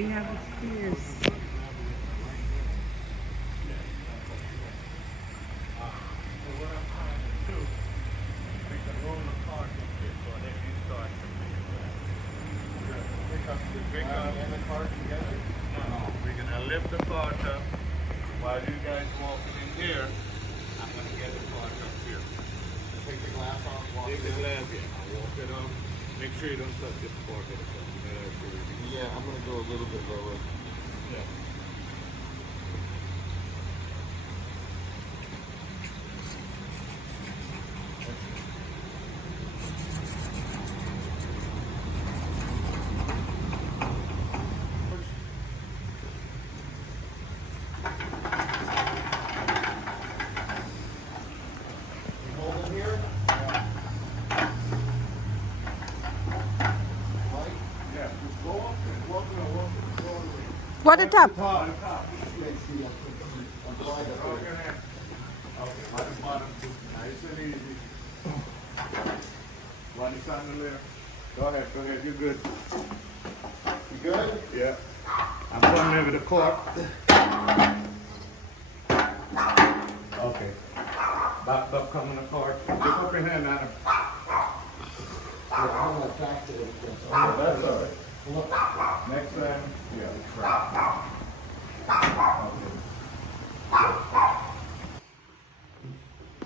we have the stairs. We're gonna lift the cart up while you guys walking in here. I'm gonna get the cart up here. Take the glass off. Take the glass in. I'll walk it off. Make sure you don't touch the cart. Yeah, I'm gonna go a little bit lower. Yeah. What the top? Nice and easy. One is on the left. Go ahead, you're good. You good? Yeah. I'm going over the cork. Okay. Back coming the cork. Lift up your hand, Adam. I'm gonna back to it. That's all right. Next time, yeah.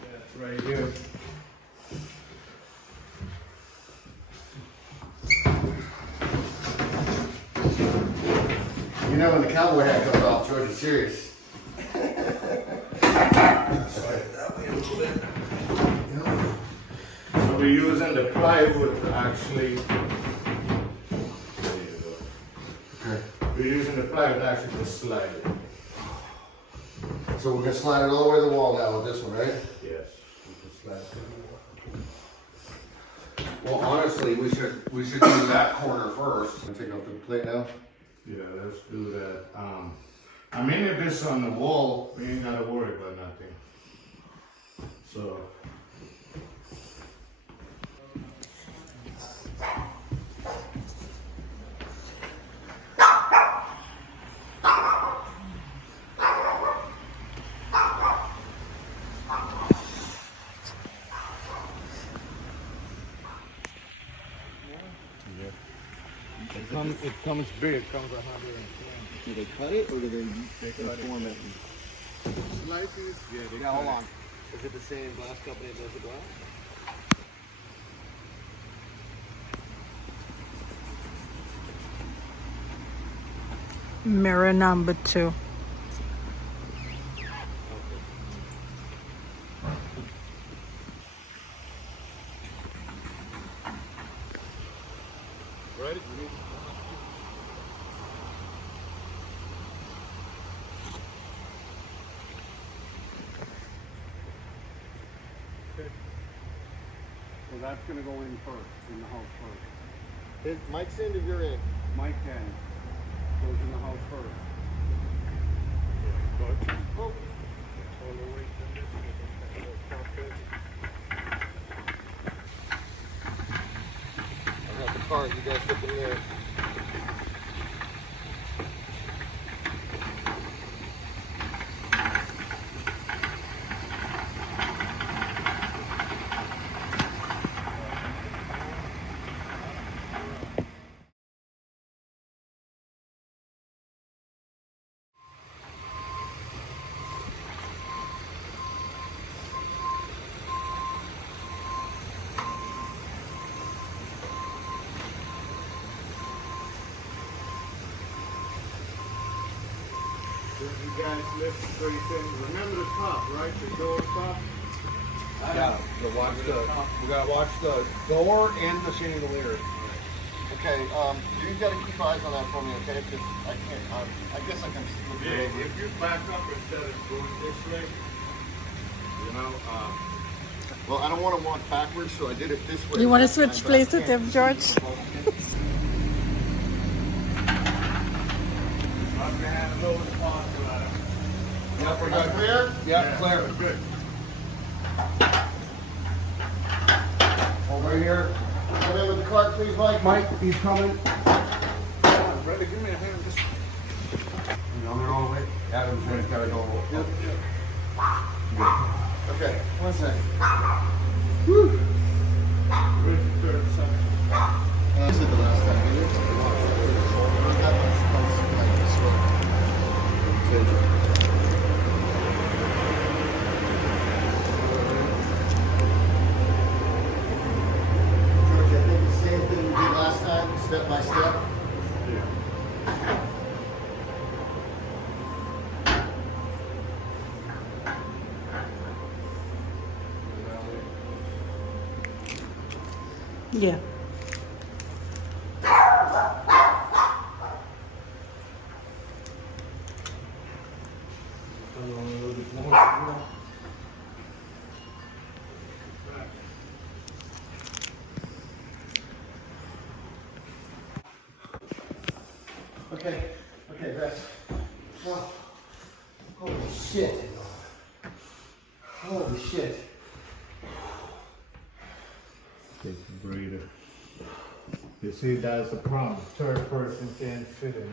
That's right here. You know when the cowboy hat comes off, George is serious. So we're using the plywood to actually. Okay. We're using the plywood actually to slide it. So we're gonna slide it all the way to the wall now with this one, right? Yes. We can slide it. Well, honestly, we should do that corner first. I'm taking off the plate now. Yeah, let's do that. I mean, if it's on the wall, we ain't gotta worry about nothing. So. It comes big, it comes 120. Do they cut it or do they cut it. form it? Slices? Yeah, they Now cut hold it. on. Is it the same glass company that does the glass? Mirror number 2. Ready? Okay. So that's gonna go in first, in the house first. Mike's in if you're in. Mike can goes in the house first. Yeah, but all the way to this carpet. I got the cart. You guys get in there. You guys lift straight in. Remember the top, right? The door top. Yeah, we gotta watch the door and the chandelier. Okay, you gotta keep eyes on that for me, okay? Because I can't, I guess I can look it Yeah, over. if you back up instead of going this way, you know, Well, I don't want to walk backwards, so I did it this way. You want to last time, switch but I places with can't. him, George? I'm gonna have a little spot to that. Yep, we're good. Clear? Yep, clear. Good. Over here. Come in with the cart, please, Mike. Mike, he's coming. Brother, give me a hand. Just On their own way. Adam's has gotta go. Yep. Okay, 1 second. Whew. Where's the third side? I said the last time, did you? That much comes like this way. George, I think the same thing we did last time, step by step. Yeah. Okay, rest. Oh. Holy shit. Holy shit. Take a breather. You see, that's the problem. Third person can't fit in it.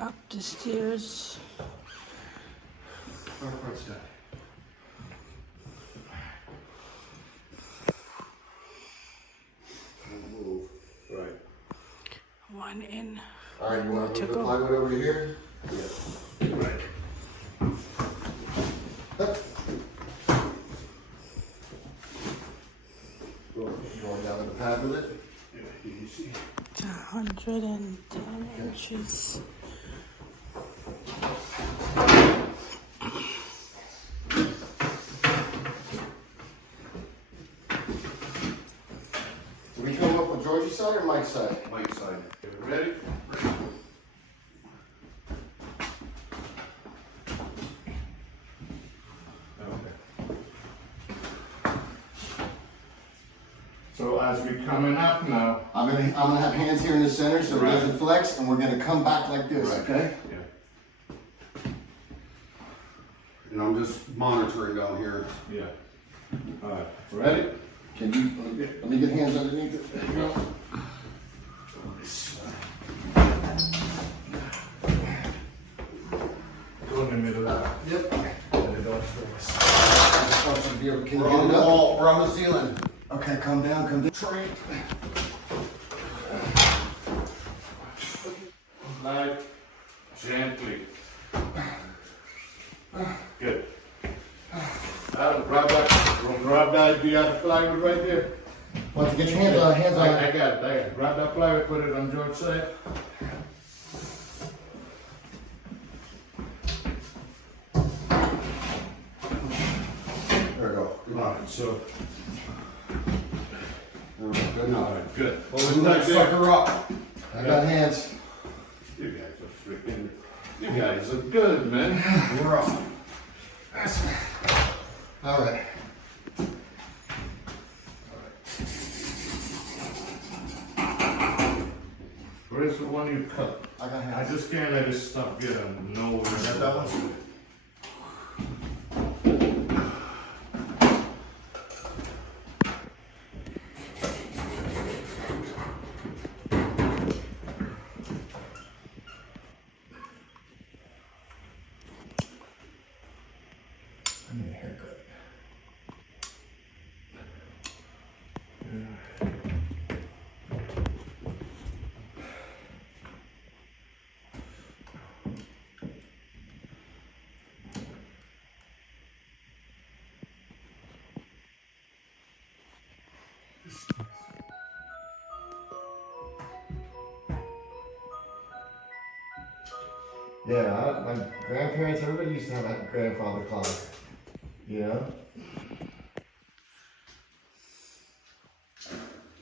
Up the stairs. What's that? Move. Right. One in. All right, you want to To move the go. plywood over to here? Yeah. Right. Up. Going down to the pad with it. Easy. It's 110 inches. Do we come up with Georgie's side or Mike's side? Mike's side. Ready? So as we're coming up now. I'm gonna have hands here in the center so it doesn't flex, and we're gonna come back like this, okay? Yeah. And I'm just monitoring down here. Yeah. All right. Ready? Can you let me get hands underneath it? There you go. Go in the middle of that. Yep. And it don't flex. I just want you to be able. Can you We're get on it the up? wall, we're on the ceiling. Okay, come down, come down. Straight. Slide gently. Good. Now grab that. You got the plywood right there. Want to get your hands on I got it. Grab that plywood, put it on George's side. There we go. Alright, so. Good enough. Alright, good. Move that sucker up. I got hands. You guys are freaking. You guys are good, man. We're off. All right. Where's the one you cut? I got I hands. just can't let this stuff get on nowhere. Got that one? I need a haircut. Yeah, my grandparents, everybody used to have a grandfather clock. You know?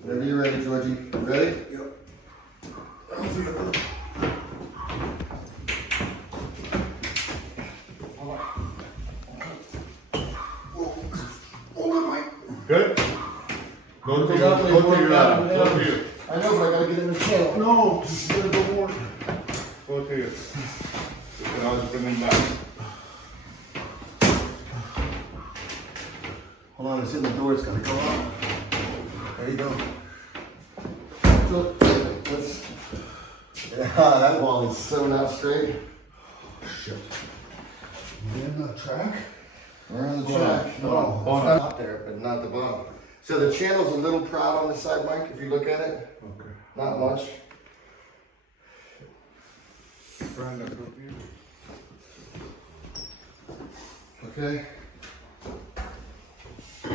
Whenever you're ready, Georgie. Ready? Yep. Good? Go to Pick you. up, Go please, to you. down, Go down. to you. I know, but I gotta get in the channel. No, just gonna go more. Go to you. You can always bring him back. Hold on, it's in the door, it's gotta go up. There you go. So, let's Yeah, that wall is so not straight. Shit. In the track? We're on the track. No, it's not up there, but not the bottom. So the channel's a little proud on the side, Mike, if you look at it. Okay. Not much. Trying to cook you. Okay. The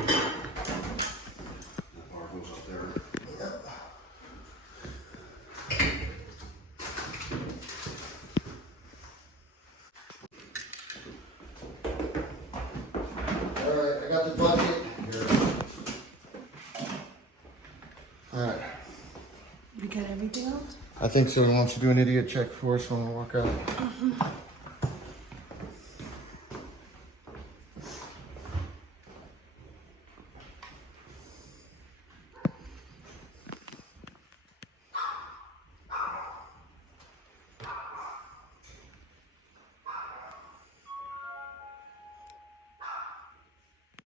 bar goes up there. Yep. Alright, I got the bucket. Here. Alright. You got everything else? I think so. Why don't you do an idiot check for us when we walk out?